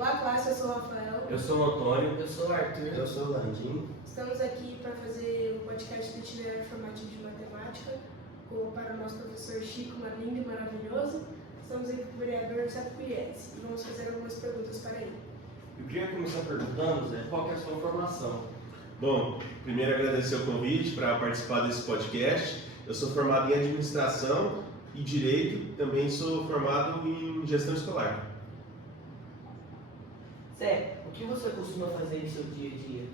Olá, classe, eu sou o Rafael. Eu sou o Antônio. Eu sou o Arthur. Eu sou o Landim. Estamos aqui para fazer o podcast do itinerário formativo de matemática para o nosso professor Chico, lindo e maravilhoso. Estamos aqui com o vereador Sapiriense e vamos fazer algumas perguntas para ele. Eu queria começar perguntando, Zé, qual que é a sua formação? Bom, primeiro agradecer o convite para participar desse podcast. Eu sou formado em administração e direito, também sou formado em gestão escolar. Zé, o que você costuma fazer em seu dia a dia?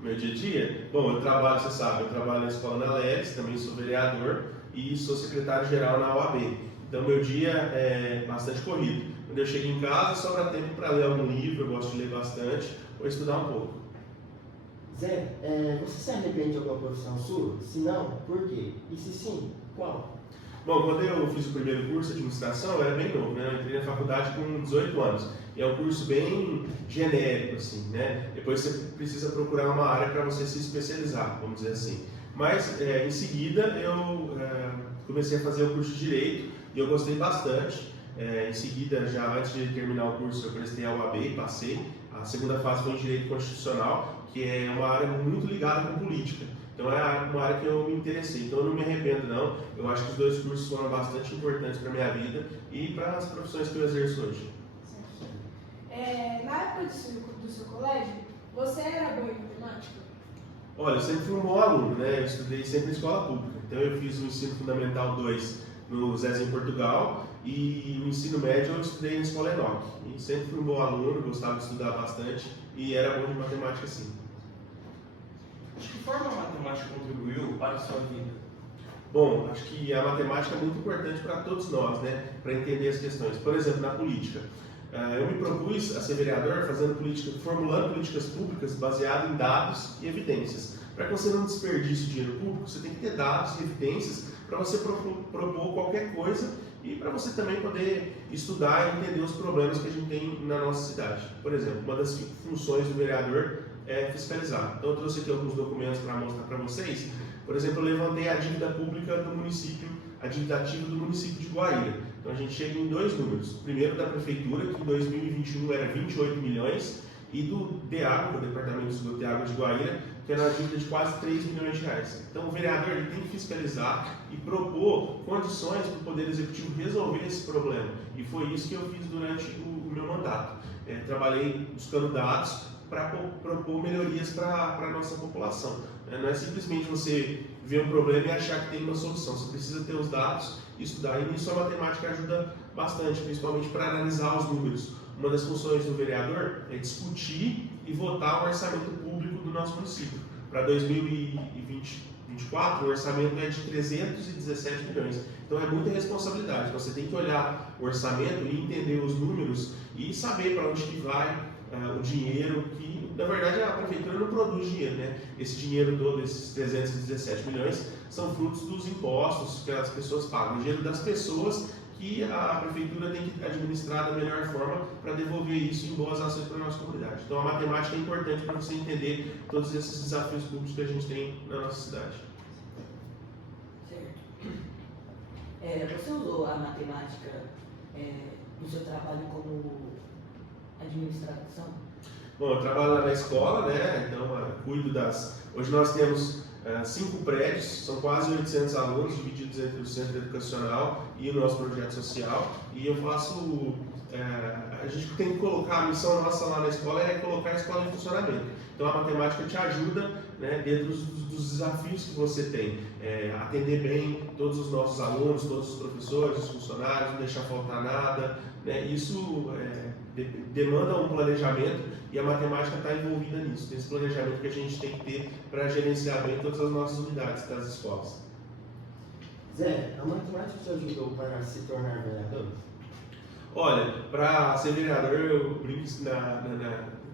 Meu dia a dia? Bom, eu trabalho, você sabe, eu trabalho na Escola Ana Leves, também sou vereador e sou secretário-geral na OAB. Então, meu dia é bastante corrido. Quando eu chego em casa, sobra tempo para ler algum livro, eu gosto de ler bastante, ou estudar um pouco. Zé, você se arrepende de alguma profissão sua? Se não, por quê? E se sim, qual? Bom, quando eu fiz o primeiro curso de administração, eu era bem novo, né? Eu entrei na faculdade com 18 anos. E é um curso bem genérico, assim, né? Depois você precisa procurar uma área para você se especializar, vamos dizer assim. Mas, em seguida, eu comecei a fazer o curso de Direito e eu gostei bastante. Em seguida, já antes de terminar o curso, eu prestei a UAB e passei. A segunda fase foi em Direito Constitucional, que é uma área muito ligada com política. Então é uma área que eu me interessei, então eu não me arrependo não. Eu acho que os dois cursos foram bastante importantes para a minha vida e para as profissões que eu exerço hoje. Na época do seu colégio, você era bom em matemática? Olha, eu sempre fui um bom aluno, né? Eu estudei sempre em escola pública. Então eu fiz o Ensino Fundamental 2 no Zezinho Portugal e o ensino médio eu estudei na Escola Enoch. E sempre fui um bom aluno, gostava de estudar bastante e era bom de matemática sim. De que forma a matemática contribuiu para a sua vida? Bom, acho que a matemática é muito importante para todos nós, né? Para entender as questões. Por exemplo, na política. Eu me propus a ser vereador formulando políticas públicas baseadas em dados e evidências. Para que você não desperdice o dinheiro público, você tem que ter dados e evidências para você propor qualquer coisa e para você também poder estudar e entender os problemas que a gente tem na nossa cidade. Por exemplo, uma das funções do vereador é fiscalizar. Então eu trouxe aqui alguns documentos para mostrar para vocês. Por exemplo, eu levantei a dívida pública do município, a dívida ativa do município de Guaíra. Então a gente chega em dois números. O primeiro da prefeitura, que em 2021 era 28 milhões, e do DEAGO, que é o Departamento de Esgoto e Água de Guaíra, que era uma dívida de quase 3 milhões de reais. Então o vereador ele tem que fiscalizar e propor condições para o Poder Executivo resolver esse problema. E foi isso que eu fiz durante o meu mandato. Trabalhei buscando dados para propor melhorias para a nossa população. Não é simplesmente você ver um problema e achar que tem uma solução. Você precisa ter os dados e estudar. E nisso a matemática ajuda bastante, principalmente para analisar os números. Uma das funções do vereador é discutir e votar o orçamento público do nosso município. Para 2024, o orçamento é de 317 milhões. Então é muita responsabilidade. Você tem que olhar o orçamento e entender os números e saber para onde que vai o dinheiro, que na verdade a prefeitura não produz dinheiro, né? Esse dinheiro todo, esses 317 milhões, são frutos dos impostos que as pessoas pagam, o dinheiro das pessoas que a prefeitura tem que administrar da melhor forma para devolver isso em boas ações para a nossa comunidade. Então a matemática é importante para você entender todos esses desafios públicos que a gente tem na nossa cidade. Certo. Você usou a matemática no seu trabalho como administração? Bom, eu trabalho lá na escola, né? Então cuido das... Hoje nós temos 5 prédios, são quase 800 alunos divididos entre o centro educacional e o nosso projeto social. E eu faço... a gente tem que colocar, a missão nossa lá na escola é colocar a escola em funcionamento. Então a matemática te ajuda, né, dentro dos desafios que você tem. Atender bem todos os nossos alunos, todos os professores, os funcionários, não deixar faltar nada. Né? Isso demanda um planejamento e a matemática está envolvida nisso, nesse planejamento que a gente tem que ter para gerenciar bem todas as nossas unidades das escolas. Zé, a matemática te ajudou para se tornar vereador? Olha, para ser vereador, eu brinco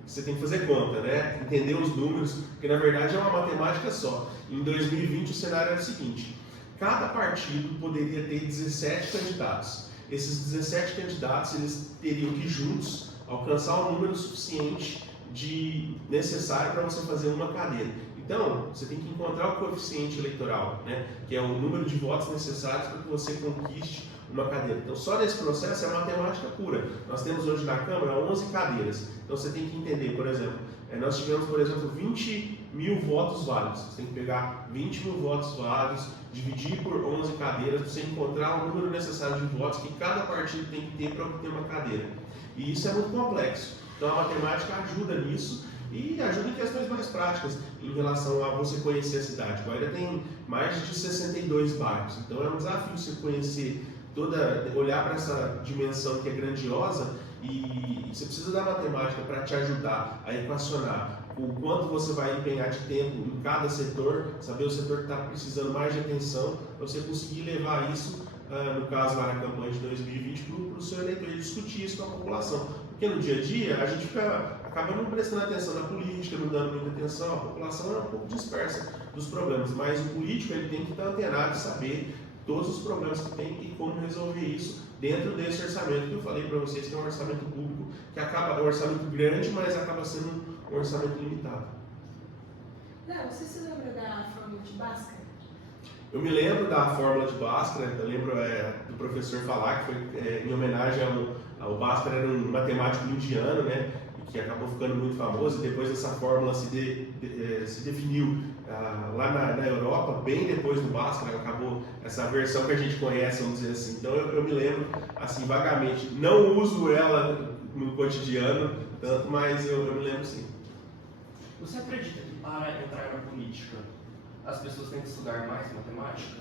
você tem que fazer conta, né? Entender os números, porque na verdade é uma matemática só. Em 2020 o cenário era o seguinte: cada partido poderia ter 17 candidatos. Esses 17 candidatos eles teriam que juntos alcançar um número suficiente necessário para você fazer uma cadeira. Então, você tem que encontrar o coeficiente eleitoral, né? Que é o número de votos necessários para que você conquiste uma cadeira. Então, só nesse processo é matemática pura. Nós temos hoje na Câmara 11 cadeiras. Então, você tem que entender, por exemplo, nós tivemos, por exemplo, 20 mil votos válidos. Você tem que pegar 20 mil votos válidos, dividir por 11 cadeiras, para você encontrar o número necessário de votos que cada partido tem que ter para obter uma cadeira. E isso é muito complexo. Então, a matemática ajuda nisso e ajuda em questões mais práticas em relação a você conhecer a cidade. Guaíra tem mais de 62 bairros, então é um desafio você conhecer olhar para essa dimensão que é grandiosa e você precisa da matemática para te ajudar a equacionar o quanto você vai empenhar de tempo em cada setor, saber o setor que está precisando mais de atenção, para você conseguir levar isso, no caso lá na campanha de 2020, para o seu eleitor e discutir isso com a população. Porque no dia a dia a gente acaba não prestando atenção na política, não dando muita atenção, a população é um pouco dispersa dos problemas, mas o político ele tem que estar antenado e saber todos os problemas que tem e como resolver isso dentro desse orçamento que eu falei para vocês, que é um orçamento público, que é um orçamento grande, mas acaba sendo um orçamento limitado. Não, você se lembra da fórmula de Bhaskara? Eu me lembro da fórmula de Bhaskara, eu lembro do professor falar que foi em homenagem ao Bhaskara, era um matemático indiano, né, que acabou ficando muito famoso, e depois essa fórmula se definiu lá na Europa, bem depois do Bhaskara, acabou essa versão que a gente conhece, vamos dizer assim. Então eu me lembro, assim, vagamente, não uso ela no cotidiano tanto, mas eu me lembro sim. Você acredita que para entrar na política as pessoas têm que estudar mais matemática?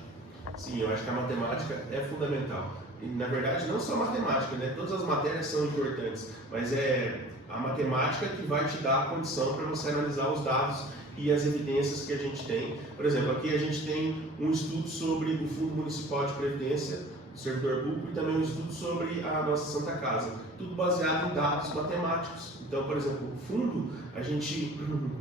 Sim, eu acho que a matemática é fundamental. E, na verdade, não só a matemática, né? Todas as matérias são importantes, mas é a matemática que vai te dar a condição para você analisar os dados e as evidências que a gente tem. Por exemplo, aqui a gente tem um estudo sobre o Fundo Municipal de Previdência do Servidor Público e também um estudo sobre a nossa Santa Casa. Tudo baseado em dados matemáticos. Então, por exemplo, o fundo, a gente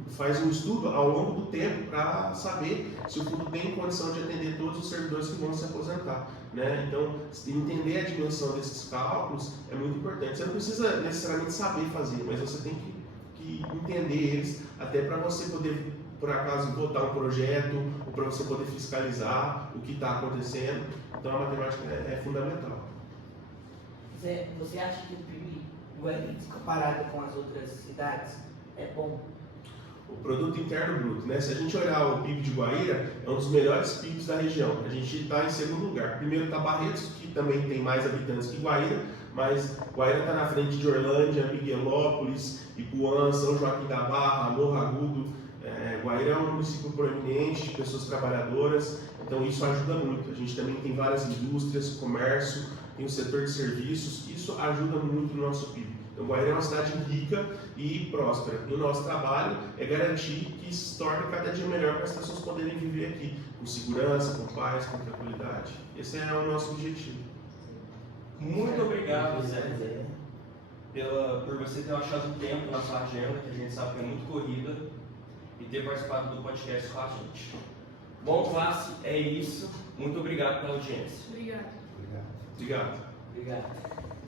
faz um estudo ao longo do tempo para saber se o fundo tem condição de atender todos os servidores que vão se aposentar, né? Então, entender a dimensão desses cálculos é muito importante. Você não precisa necessariamente saber fazer, mas você tem que entender eles até para você poder, por acaso, votar um projeto ou para você poder fiscalizar o que está acontecendo. Então, a matemática é fundamental. Zé, você acha que o PIB Guaíra, comparado com as outras cidades, é bom? O Produto Interno Bruto, né? Se a gente olhar o PIB de Guaíra, é um dos melhores PIBs da região. A gente está em segundo lugar. Primeiro está Barretos, que também tem mais habitantes que Guaíra, mas Guaíra está na frente de Orlândia, Miguelópolis, Ipuã, São Joaquim da Barra, Morro Agudo. Guaíra é um município proeminente, de pessoas trabalhadoras, então isso ajuda muito. A gente também tem várias indústrias, comércio, tem o setor de serviços, isso ajuda muito no nosso PIB. Então, Guaíra é uma cidade rica e próspera. E o nosso trabalho é garantir que se torne cada dia melhor para as pessoas poderem viver aqui, com segurança, com paz, com tranquilidade. Esse é o nosso objetivo. Muito obrigado, Zé, por você ter achado tempo na sua agenda, que a gente sabe que é muito corrida, e ter participado do podcast com a gente. Bom, classe, é isso. Muito obrigado pela audiência. Obrigado. Obrigado. Obrigado. Obrigado.